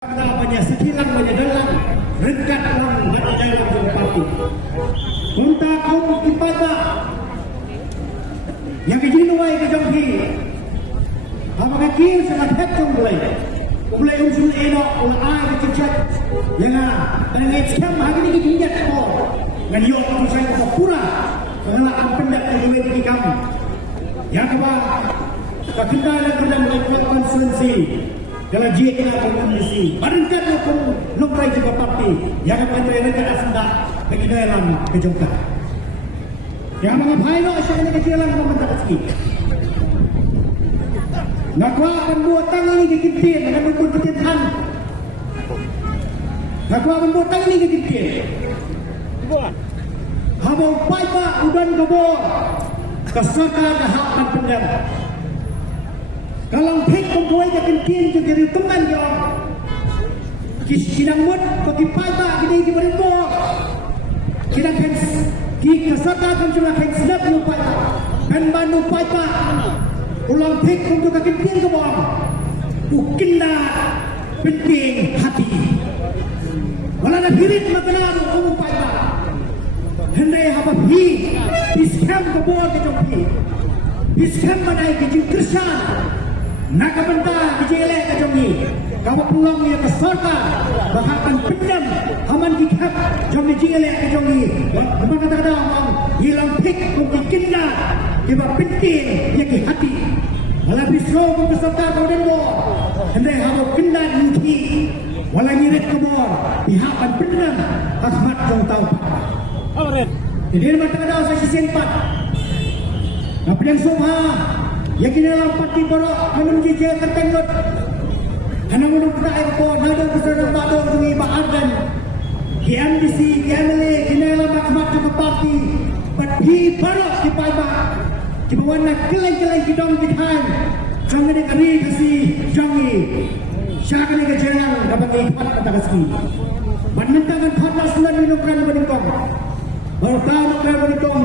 banyak sekilang banyak dalam rekat lang banyak dalam parti. Kunta kau kipata yang kejinuai kejonghi. Apa kekil sangat hecong mulai usul enok ulai kececet yang dan ngecam hari ini ketinggian kau nganyok usai kepura karena pendak kejiwai di kamu yang kedua kekendalan kedang melakukan konsensi dalam jika kita berkondisi barangkan hukum nombrai juga parti yang akan menjadi asanda bagi dalam kejongka yang mengapai no asyik kecilan mementak sikit nakwa membuat tangan ini kekintian dengan membuat ketinhan nakwa membuat tangan ini kekintian habang paipa udan kabor kesaka dahapan pendam kalau pek membuat kekintian juga dari teman jom kinang mut bagi paipa gini diberibu kinang hens kesaka kan cuma hens sedap lupa dan banu paipa ulang pek untuk kekintian ke bawah ukinda penting hati wala na hirit makanan umum paipa hendai haba hi iskam ke bawah ke jompi iskam manai ke jingkersan nakabenta ke jele ke jompi kawa pulang ya ke sorta bahkan pendam aman dikap jompi jele ke jompi memang kata-kata hilang pek untuk kinda iba penting ya ke hati wala bisro ko peserta ko den mo hendai habo kenda duki wala ngirit ko mo pihapan benar Ahmad jong tau awret jadi mata kada sa sisen pat napiyang sobha yakin parti borok kanun jije tertengot kanang udah ay ko nado besar bado dungi baadan KMDC KMLA kinala Ahmad jong parti but he borok di paiba di bawah nak keleng-keleng kidong kidhan jangan dikari kasih jangi silakan ke jalan dapat ikhwan kata kasih menentangkan 14 bulan minumkan berdikong bertahan berikong